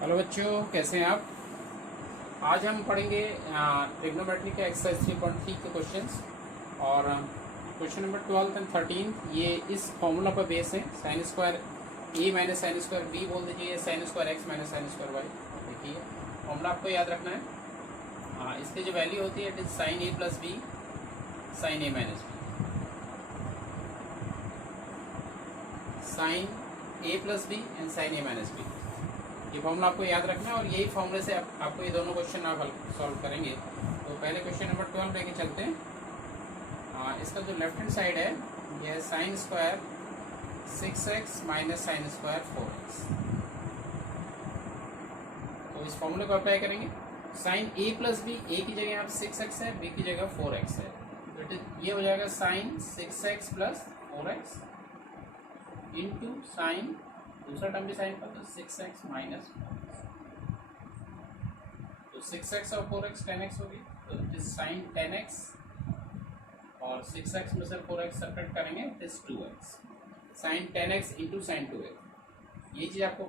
Hello बच्चों, कैसे हैं आप। आज हम पढ़ेंगे ट्रिग्नोमेट्री का एक्सरसाइज 3.3 के क्वेश्चंस। और क्वेश्चन नंबर 12 एंड 13 ये इस फॉर्मूला पर बेस है। Sine square A minus sine square B बोल दीजिए, sine square x minus sine square y. देखिए फॉर्मूला आपको याद रखना है। इसकी जो वैल्यू होती है it is sine A plus B sine A minus B. Sine A plus B and sine A minus B, ये फॉर्मूला आपको याद रखना है। और यही फॉर्मूले से आपको ये दोनों क्वेश्चन आप सॉल्व करेंगे। तो पहले क्वेश्चन नंबर 12 लेके चलते हैं। इसका जो लेफ्ट हैंड साइड है यह है sine square 6x minus sine square 4x। तो इस फॉर्मूले को अप्लाई करेंगे। साइन ए प्लस बी, ए की जगह यहाँ 6x है, बी की जगह 4x है, तो ये हो जाएगा sine 6x plus 4x into sine, दूसरा टर्म भी साइन का, तो 6x माइनस 4x। तो 6x और 4x 10x होगी, तो इट इज साइन 10x और 6x में से 4x सब्ट्रैक्ट करेंगे, it is 2x। Sine 10x into sine 2x, ये चीज़ आपको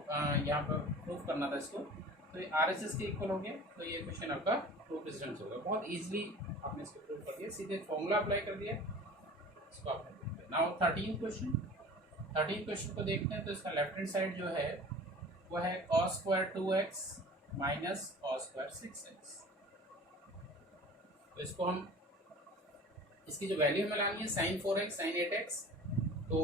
यहाँ पर प्रूफ करना था इसको। तो ये RHS के इक्वल हो गया, तो ये क्वेश्चन आपका प्रूफ डिस्टेंस होगा। बहुत ईजिली आपने इसको प्रूफ कर दिया, सीधे फॉर्मूला अप्लाई कर दिया, इसको आपने। नाउ 13 क्वेश्चन को देखते हैं। तो इसका लेफ्ट हैंड साइड जो है वह है cos square 2x minus cos square 6x। तो इसको हम, इसकी जो वैल्यू हमें लानी है साइन 4x साइन 8x। तो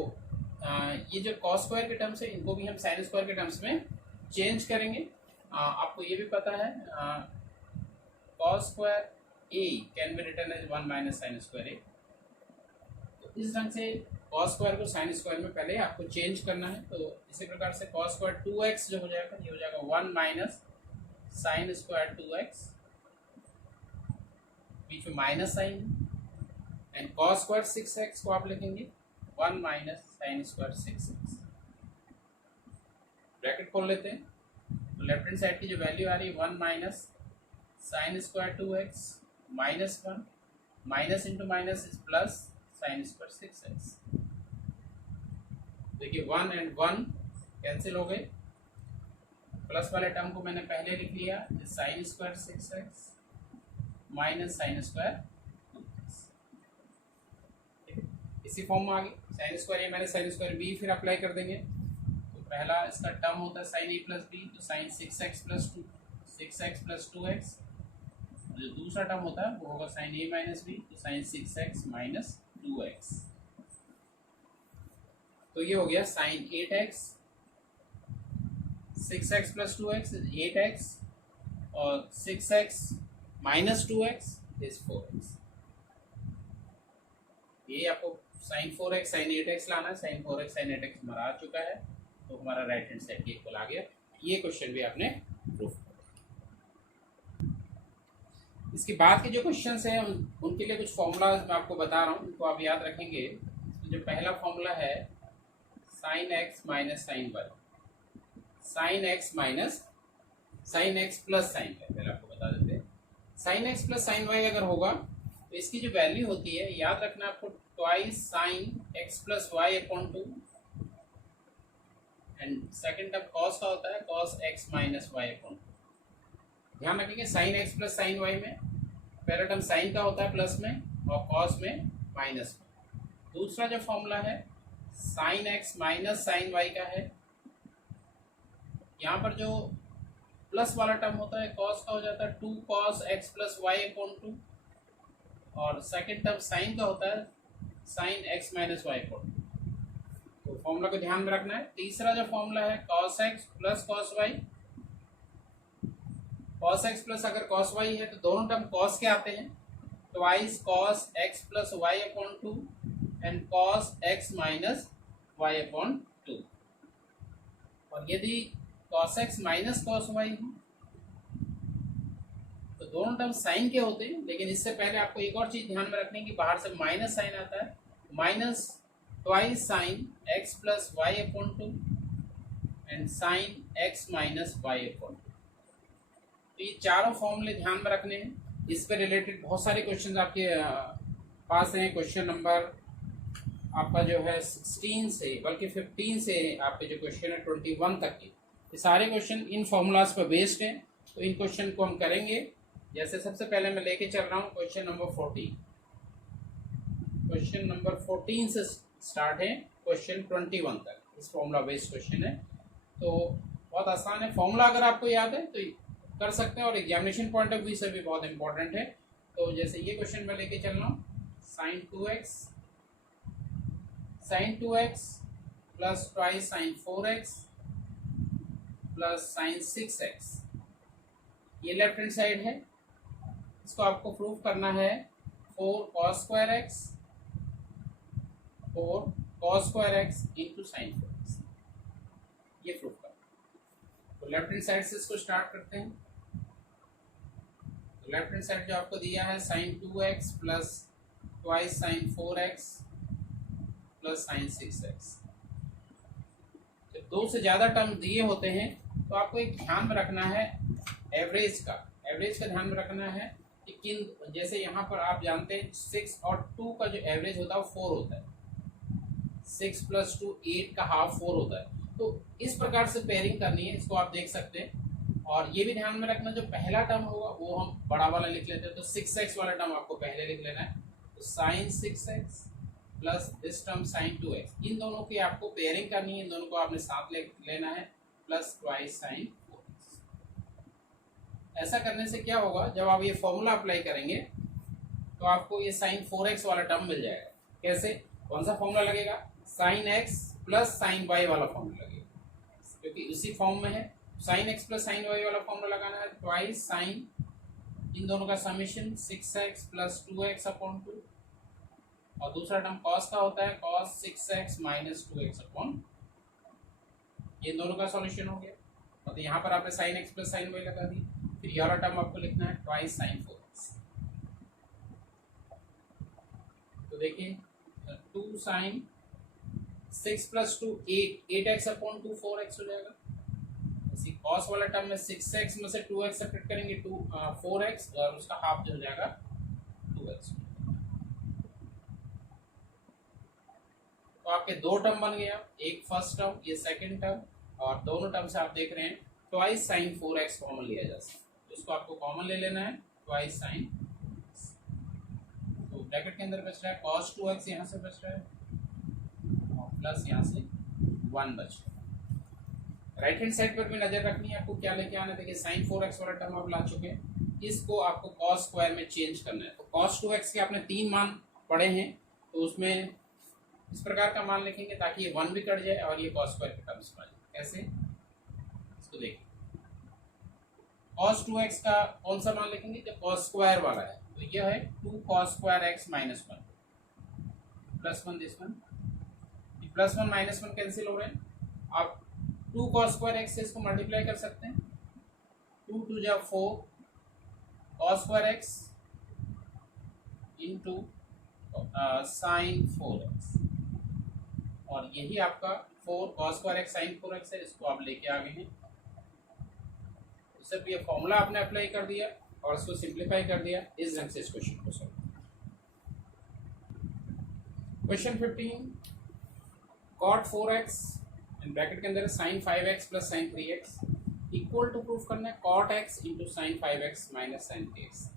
ये जो cos स्क्वायर के टर्म्स है इनको भी हम साइन स्क्वायर के टर्म्स में चेंज करेंगे। आपको ये भी पता है cos square a can be written as 1 minus sine square a। तो इस ढंग से cos स्क्वायर को साइन स्क्वायर में पहले आपको चेंज करना है। तो इसी प्रकार से cos स्क्वायर 2x जो हो जाएगा ये हो जाएगा 1 माइनस साइन स्क्वायर 2x, बीच में minus sine, and cos square 6x को आप लिखेंगे 1 minus sine square 6x। Bracket खोल लेते हैं। तो लेफ्ट हैंड साइड की जो वैल्यू आ रही है 1 minus sine square 2x minus 1, minus into minus is plus sine square 6x। देखिए 1 एंड 1 कैंसिल हो गए, प्लस वाले टर्म को मैंने पहले लिख लिया, sine square 6x minus sine square 2x। इसी फॉर्म में आ गई। Sign square A minus sine square B फिर अप्लाई कर देंगे। तो पहला इसका टर्म होता है साइन ए प्लस बी, तो साइन 6x प्लस 2x। जो दूसरा टर्म होता है वो होगा साइन ए माइनस बी, तो साइन 6x माइनस 2x। तो ये हो गया sign 8x, 6x plus 2x is 8x, और 6x minus 2x is 4x। ये आपको साइन 4x साइन 8x लाना है। साइन 4x साइन 8x हमारा आ चुका है, तो हमारा राइट हैंड साइड इक्वल आ गया। ये क्वेश्चन भी आपने प्रूफ कर। इसके बाद के जो क्वेश्चंस हैं उनके लिए कुछ फॉर्मूला मैं आपको बता रहा हूँ, उनको आप याद रखेंगे। जो पहला फॉर्मूला है sine x minus sine y, sine x minus sine x plus sine y, पहले आपको बता देते हैं। Sine x plus sine y अगर होगा तो इसकी जो वैल्यू होती है, याद रखना आपको, twice sine x plus y upon 2, and second term cos का होता है cos x minus y upon 2। ध्यान रखेंगे sine x plus sine y में पहला टर्म साइन का होता है प्लस में और कॉस में माइनस में। दूसरा जो फॉर्मूला है sine x minus sine y का है। यहाँ पर जो प्लस वाला टर्म होता है कॉस का हो जाता है 2 cos x plus y upon 2, और सेकेंड टर्म साइन का होता है sine x minus y upon 2। तो फॉर्मूला को ध्यान में रखना है। तीसरा जो फॉर्मूला है cos x plus cos y, cos x plus अगर कॉस वाई है तो दोनों टर्म कॉस के आते हैं, twice cos x plus y upon 2 and cos x minus y upon 2। और यदि cos x minus cos y हो तो दोनों टर्म साइन के होते हैं। लेकिन इससे पहले आपको एक और चीज ध्यान में रखनी है कि बाहर से माइनस साइन आता है, minus twice sine x plus y upon 2 and sine x minus y upon 2। तो ये चारों फॉर्मूले ध्यान में रखने हैं। इस पे रिलेटेड बहुत सारे क्वेश्चन आपके पास हैं। क्वेश्चन नंबर आपका जो है 16 से बल्कि 15 से आपके जो क्वेश्चन है 21 तक के, ये सारे क्वेश्चन इन फॉर्मूलाज पर बेस्ड हैं, तो इन क्वेश्चन को हम करेंगे। जैसे सबसे पहले मैं लेके चल रहा हूँ क्वेश्चन नंबर 14। क्वेश्चन नंबर 14 से स्टार्ट है क्वेश्चन 21 तक, इस फॉर्मूला बेस्ड क्वेश्चन है। तो बहुत आसान है, फॉर्मूला अगर आपको याद है तो कर सकते हैं, और एग्जामिनेशन पॉइंट ऑफ व्यू से भी बहुत इंपॉर्टेंट है। तो जैसे ये क्वेश्चन मैं लेके चल रहा हूँ, sin 2x plus twice sin 4x plus sin 6x, ये लेफ्ट हैंड साइड है। इसको आपको प्रूफ करना है 4 cos square x into sin 4x, ये प्रूफ करना। तो लेफ्ट हैंड साइड से इसको स्टार्ट करते हैं। तो लेफ्ट हैंड साइड जो आपको दिया है sin 2x plus twice sin 4x plus sin 6x। जब दो से ज़्यादा टर्म दिए होते हैं तो आपको एक ध्यान में रखना है एवरेज का ध्यान में रखना है कि किन, जैसे यहाँ पर आप जानते हैं 6 और 2 का जो एवरेज होता है वो 4 होता है। 6 प्लस 2 8 का हाफ 4 होता है। तो इस प्रकार से पेयरिंग करनी है, इसको आप देख सकते हैं। और ये भी ध्यान में रखना, जो पहला टर्म होगा वो हम बड़ा वाला लिख लेते हैं। तो 6x वाला टर्म आपको पहले लिख लेना है। तो sin 6x plus this term sin 2x, इन दोनों की आपको पेयरिंग करनी है, इन दोनों को आपने साथ लेना है, प्लस ट्वाइस sin 4x। ऐसा करने से क्या होगा, जब आप ये फॉर्मूला अप्लाई करेंगे तो आपको ये sin 4x वाला टर्म मिल जाएगा। कैसे, कौन सा फॉर्मूला लगेगा, sin x plus sin y वाला फॉर्मूला लगेगा, क्योंकि उसी फॉर्म में है। sin x plus sin y वाला फॉर्मूला लगाना है, ट्वाइस sin, इन दोनों का summation 6x plus 2x upon 2, और दूसरा टर्म cos का होता है cos 6x minus 2x upon, ये दोनों का सॉल्यूशन हो गया। तो यहाँ पर आपने sin x plus sin y लगा दी। फिर ये वाला टर्म आपको लिखना है ट्वाइस sin 4x। तो देखिए 2 sin 6 plus 2 8x upon 2 4x हो जाएगा। इसी cos वाला टर्म में 6x में से 2x सब्ट्रैक्ट करेंगे 4x, और उसका हाफ जो हो जाएगा 2x। तो आपके दो टर्म बन गया, एक फर्स्ट टर्म, ये सेकंड टर्म, और दोनों टर्म से आप देख रहे हैं ट्वाइस sin 4x कॉमन लिया जा सकता है। तो इसको आपको कॉमन ले लेना है, ट्वाइस sin। तो ब्रैकेट के अंदर बच रहा है cos 2x, यहाँ से बच रहा है, और प्लस यहाँ से 1 बच रहा है। राइट हैंड साइड पर भी नजर रखनी है आपको, क्या लेके आना है। देखिए sin 4x वाला टर्म आप ला चुके हैं, इसको आपको cos स्क्वायर में चेंज करना है। तो cos 2x के आपने 3 मान पढ़े हैं, तो उसमें इस प्रकार का मान लिखेंगे ताकि ये 1 भी कट जाए और ये cos स्क्वायर के टर्म्स में आ जाए। कैसे, इसको देखिए, cos 2x का कौन सा मान लिखेंगे, जो cos स्क्वायर वाला है। तो यह है 2 cos square x minus 1 plus 1, this one, plus 1 minus 1 cancel हो रहे हैं। आप 2 cos स्क्वायर x से इसको मल्टीप्लाई कर सकते हैं, 2 2 जा 4 cos square x into sin 4x, और यही आपका 4 cos square x sin 4x है। इसको आप लेके आ गए हैं, सिर्फ ये फॉर्मूला आपने अप्लाई कर दिया और इसको सिंप्लीफाई कर दिया। इस ढंग से इस क्वेश्चन को solve. Question 15, cot 4x in bracket के अंदर sin 5x plus sin 3x equal to proof करना है cot x into sin 5x minus sin 3x।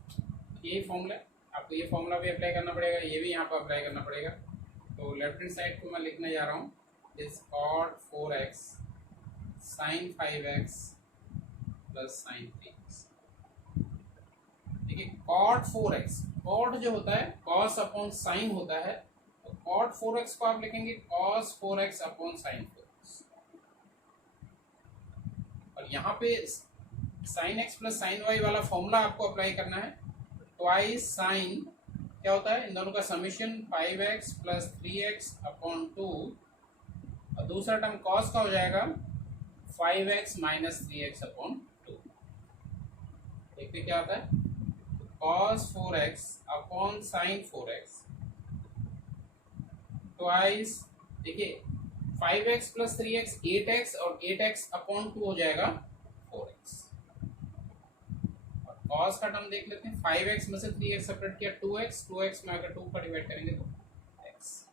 यही फॉर्मूला, आपको ये फॉर्मूला भी अप्लाई करना पड़ेगा, ये भी यहाँ पर अप्लाई करना पड़ेगा। तो लेफ्ट हैंड साइड को मैं लिखने जा रहा हूँ, is cot 4x sin 5x plus sin 3x। देखिए cot 4x, cot जो होता है cos अपॉन sin होता है, तो cot 4x को आप लिखेंगे cos 4x upon sin 4x, और यहाँ पे sin x plus sin y वाला फॉर्मूला आपको अप्लाई करना है। ट्वाइस sin क्या होता है, इन दोनों का summation 5x plus 3x upon 2, और दूसरा टर्म cos का हो जाएगा 5x माइनस 3x अपॉन 2। देखते क्या होता है, cos 4x upon sin 4x twice, देखिए 5x प्लस 3x 8x, और 8x अपॉन 2 हो जाएगा 4x। cos का टर्म देख लेते हैं, 5x में से 3x सेपरेट किया 2x में अगर 2 का डिवाइड करेंगे तो x,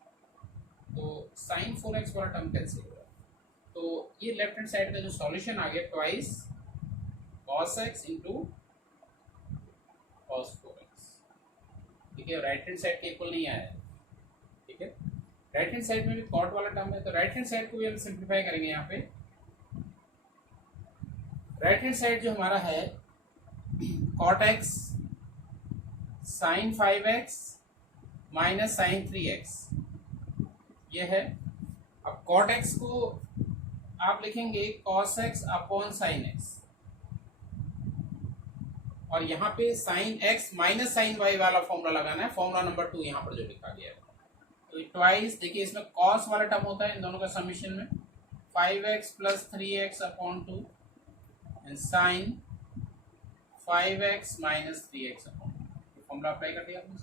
तो sin 4x वाला टर्म कैंसिल हो रहा है। तो ये लेफ्ट हैंड साइड का जो सॉल्यूशन आ गया twice cos x into cos 4x। ठीक है, राइट हैंड साइड के इक्वल नहीं आया है। ठीक है, राइट हैंड साइड में भी कॉट वाला टर्म है, तो राइट हैंड साइड को भी हम सिंप्लीफाई करेंगे। यहाँ पे राइट हैंड साइड जो हमारा है cot x sin 5x minus sin 3x ये है। अब cot x को आप लिखेंगे cos x upon sin x, और यहाँ पे sin x minus sin y वाला फॉर्मूला लगाना है, फॉर्मूला नंबर 2 यहाँ पर जो लिखा गया है। तो ट्वाइस देखिए इसमें cos वाला टर्म होता है इन दोनों का समीशन में 5x plus 3x upon 2 and sin 5x minus 3x upon 2। Formula apply कर दिया आपने,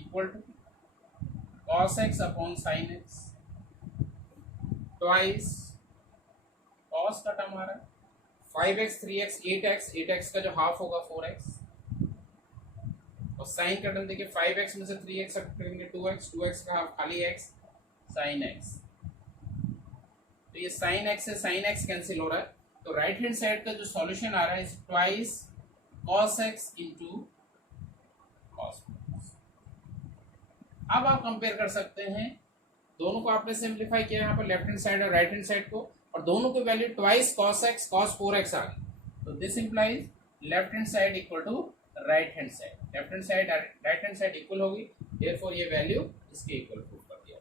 equal to cos x upon sin x twice cos का टर्म आ रहा है 5x 3x 8x 8x का जो हाफ होगा 4x, और साइन का टर्म देखिए 5x में से 3x करेंगे 2x 2x का हाफ खाली x sin x। तो ये sin x से sin x कैंसिल हो रहा है, तो राइट हैंड साइड का जो सॉल्यूशन आ रहा है twice cos x into cos 4x। अब आप कंपेयर कर सकते हैं, दोनों को आपने सिंप्लीफाई किया यहाँ पर लेफ्ट हैंड साइड और राइट हैंड साइड को, और दोनों की value twice cos x cos 4x आ गई। तो this implies left hand side equal to right hand side, left hand side right hand side equal होगी, देयरफॉर ये वैल्यू इसके इक्वल प्रूव कर दिया।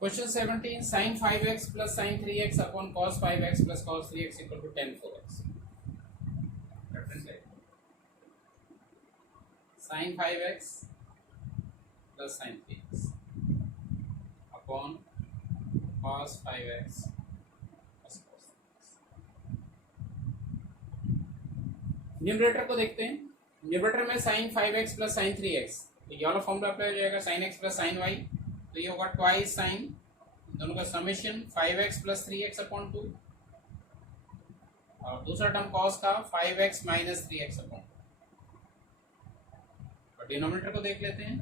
Question 17 sin 5x plus sin 3x upon cos 5x plus cos 3x equal to tan 4x। Left hand side sin 5x plus sin 3x upon cos 5x plus cos 3x। Numerator को देखते हैं, numerator में sin 5x plus sin 3x, तो ये वाला formula apply हो जाएगा sin x plus sin y, तो ये होगा ट्वाइस sin दोनों का summation 5x plus 3x upon 2, और दूसरा टर्म cos का 5x माइनस 3x अपॉन 2। और डिनोमिनेटर को देख लेते हैं,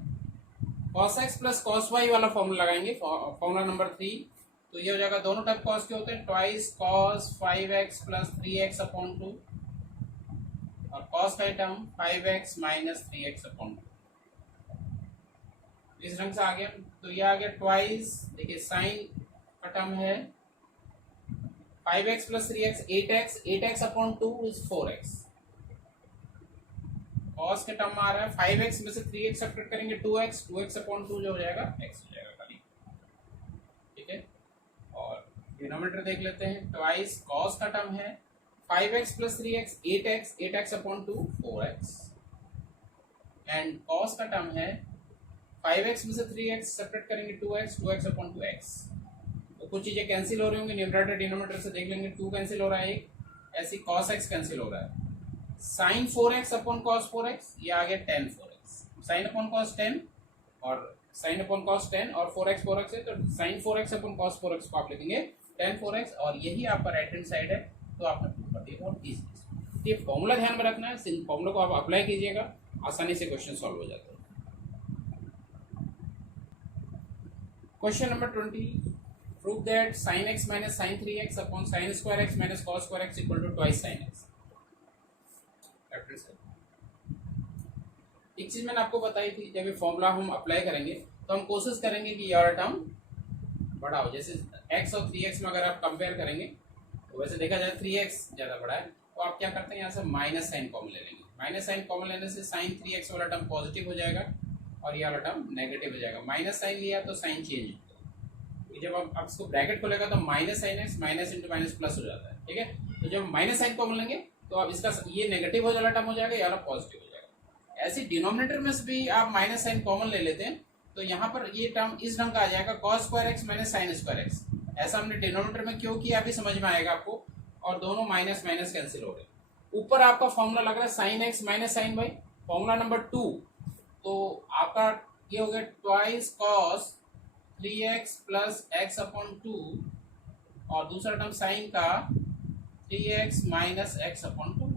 cos x plus cos y वाला फॉर्मूला लगाएंगे, फॉर्मूला नंबर 3, तो ये हो जाएगा दोनों टर्म cos के होते हैं twice cos 5x plus 3x upon 2, और cos का term 5x minus 3x upon 2। इस रंग से आ गया, तो ये आ गया ट्वाइस, देखिए साइन का टर्म है 5x plus 3x 8x 8x upon 2 is 4x, cos के टर्म आ रहा है 5x में से 3x सब्ट्रैक्ट करेंगे 2x 2x अपॉन 2 जो हो जाएगा x हो जाएगा खाली। ठीक है, और डिनोमिनेटर देख लेते हैं, ट्वाइस cos का टर्म है 5x plus 3x 8x 8x upon 2 4x, and cos का टर्म है 5x में से 3x सब्ट्रैक्ट करेंगे 2x 2x अपॉन 2x। तो कुछ चीजें कैंसिल हो रही होंगी, न्यूमरेटर डिनोमिनेटर से देख लेंगे, 2 कैंसिल हो रहा है, एक ऐसी cos x कैंसिल हो रहा है, sin 4x upon cos 4x, ये आ गया tan 4x, sin upon cos 10 और sin अपॉन cos 10 और 4x 4x है, तो sin 4x upon cos 4x को आप लिखेंगे tan 4x, और यही आपका राइट हैंड साइड है, तो आपने प्रूव कर दिया बहुत इजी। ये फॉर्मूला ध्यान में रखना है, इन फॉर्मूला को आप अप्लाई कीजिएगा, आसानी से क्वेश्चन सॉल्व हो जाता है। Question number 20, prove that sin x minus sin 3x upon sin square x minus cos square x equal to twice sin x। एक चीज मैंने आपको बताई थी, जब ये फॉर्मूला हम अप्लाई करेंगे तो हम कोशिश करेंगे कि ये वाला टर्म बड़ा हो, जैसे x और 3x में अगर आप कंपेयर करेंगे तो वैसे देखा जाए 3x ज्यादा बड़ा है, तो आप क्या करते हैं यहाँ से माइनस साइन कॉमन ले लेंगे, माइनस साइन कॉमन लेने से sin 3x वाला टर्म पॉजिटिव हो जाएगा और ये वाला टर्म नेगेटिव हो जाएगा। माइनस साइन लिया तो साइन चेंज होगा, जब आप इसको ब्रैकेट खोलेगा तो minus sine x minus into minus plus हो जाता है। ठीक है, तो जब माइनस साइन कॉमन लेंगे तो अब इसका ये नेगेटिव हो वाला टर्म हो जाएगा, ये वाला पॉजिटिव हो जाएगा। ऐसे डिनोमिनेटर में से भी आप माइनस साइन कॉमन ले लेते हैं तो यहाँ पर ये टर्म इस ढंग का आ जाएगा cos square x minus sine square x. ऐसा हमने डिनोमिनेटर में क्यों किया अभी समझ में आएगा आपको, और दोनों माइनस माइनस कैंसिल हो गए। ऊपर आपका फॉर्मूला लग रहा है sine x minus sine y, formula number 2, तो आपका ये हो गया twice cos 3x plus x upon 2, और दूसरा टर्म साइन का 3x minus x upon 2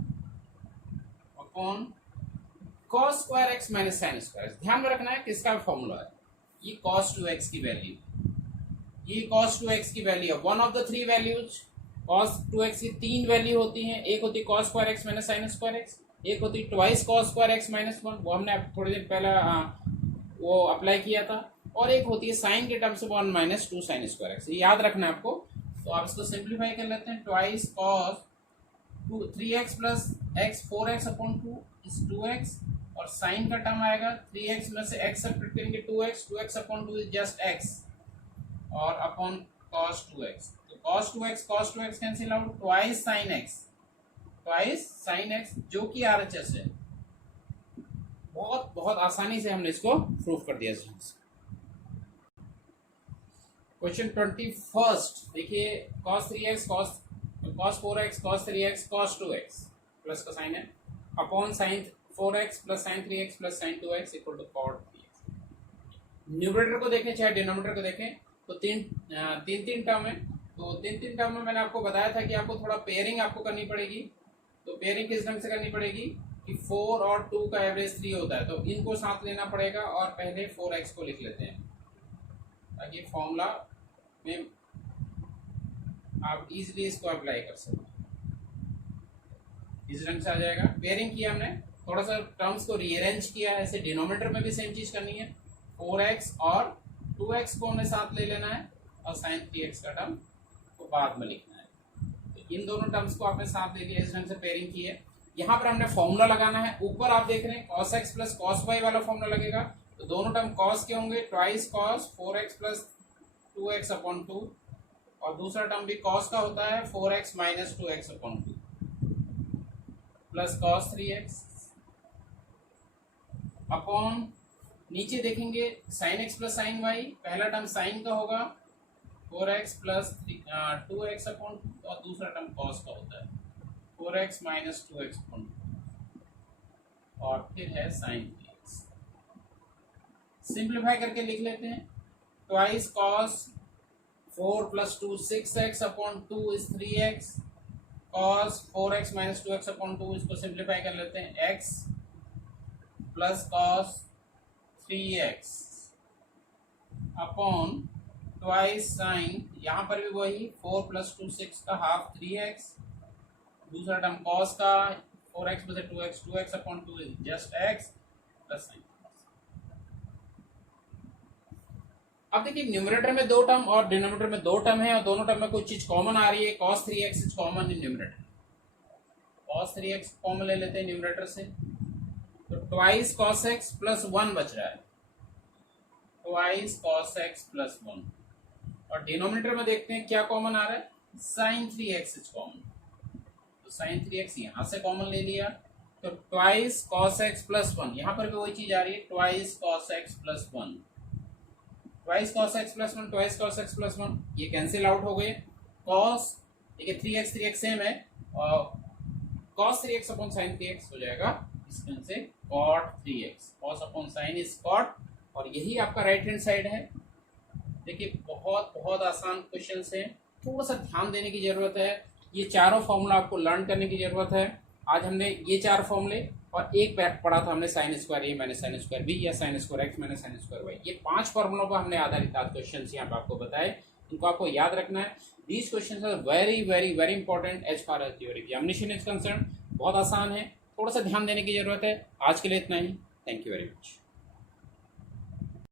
upon cos square x minus sine square. ध्यान में रखना है किसका फॉर्मूला है, ये cos 2x की वैल्यू, ये cos 2x की वैल्यू है। One of the three values, cos 2x की तीन वैल्यू होती हैं, एक होती है cos square x minus sine square x, एक होती है twice cos square x minus 1, वो हमने थोड़ी देर पहले वो अप्लाई किया था, और एक होती है साइन के टर्म से 1 माइनस 2 साइन स्क्वायर x। ये याद रखना है आपको। तो आप इसको सिंप्लीफाई कर लेते हैं, twice cos 3x plus x 4x upon 2 is 2x, और साइन का टर्म आएगा 3x में से x सब्ट्रैक्ट करेंगे 2x upon 2 is just x, और अपॉन cos 2x। तो cos 2x cancel out, twice sign x जो कि RHS है। बहुत बहुत आसानी से हमने इसको प्रूव कर दिया। क्वेश्चन 21 देखिए, cos 3x cos 4x cos 3x cos 2x plus का साइन है, upon sine 4x plus sine 3x plus sine 2x equal to cot 3x। Numerator को देखें चाहे डिनोमिनेटर को देखें तो तीन टर्म है। तो तीन टर्म में मैंने आपको बताया था कि आपको थोड़ा पेयरिंग आपको करनी पड़ेगी। तो पेयरिंग किस ढंग से करनी पड़ेगी कि 4 और 2 का एवरेज 3 होता है, तो इनको साथ लेना पड़ेगा, और पहले 4x को लिख लेते हैं ताकि फॉर्मूला में आप इजीली इसको अप्लाई कर सकें। इस ढंग से आ जाएगा। पेयरिंग किया हमने, थोड़ा सा टर्म्स को रीअरेंज किया है, ऐसे डिनोमिनेटर में भी सेम चीज करनी है। 4x और 2x को हमें साथ ले लेना है, और साइन 3x का टर्म को बाद में लिखना है। तो इन दोनों टर्म्स को आपने साथ ले लिया, इस ढंग से पेयरिंग की है। यहाँ पर हमने फॉर्मूला लगाना है। ऊपर आप देख रहे हैं cos x plus cos y वाला फॉर्मूला लगेगा। तो दोनों टर्म cos के होंगे, twice cos 4x plus 2x upon 2, और दूसरा टर्म भी cos का होता है 4x minus 2x upon 2 plus cos 3x upon, नीचे देखेंगे sin x plus sin y, पहला टर्म sin का होगा 4x प्लस 2x अपॉन 2, और दूसरा टर्म cos का होता है 4x माइनस 2x अपॉन 2, और फिर है sin 3x। सिंप्लीफाई करके लिख लेते हैं, twice cos 4 plus 2 6x upon 2 is 3x, cos 4x minus 2x upon 2, इसको सिंप्लीफाई कर लेते हैं, x plus cos 3x upon twice sign, यहाँ पर भी वही 4 प्लस 2 6 का हाफ 3x, दूसरा टर्म cos का 4x में से 2x upon 2 is just x plus sign. अब देखिए न्यूमरेटर में दो टर्म और डिनोमिनेटर में दो टर्म है, और दोनों टर्म में कोई चीज कॉमन आ रही है। cos 3x is common in numerator, cos 3x common ले लेते हैं न्यूमरेटर से, तो ट्वाइस cos x प्लस 1 बच रहा है, ट्वाइस cos x प्लस 1। और डिनोमिनेटर में देखते हैं क्या कॉमन आ रहा है, sin 3x इज कॉमन, तो sin 3x यहां से कॉमन ले लिया, तो ट्वाइस cos x प्लस 1, यहां पर भी वही चीज आ रही है, twice cos x plus 1, twice cos x plus 1, twice cos x plus 1, ये कैंसिल आउट हो गए। cos देखिए 3x सेम है, और cos 3x upon sin 3x हो जाएगा इसमें से cot 3x, cos upon sin is cot, और यही आपका राइट हैंड साइड है। देखिए बहुत बहुत आसान क्वेश्चन है, थोड़ा सा ध्यान देने की जरूरत है। ये चारों फॉर्मूला आपको लर्न करने की जरूरत है। आज हमने ये 4 फॉर्मूले और एक पढ़ा था हमने sine square A minus sine square B या sine square x minus sine square y. ये 5 फॉर्मूलों पर हमने आधारित क्वेश्चन यहाँ पे आपको बताए, इनको आपको याद रखना है। These questions are very very very important as far as your examination is concern. बहुत आसान है, थोड़ा सा ध्यान देने की जरूरत है। आज के लिए इतना ही, थैंक यू वेरी मच।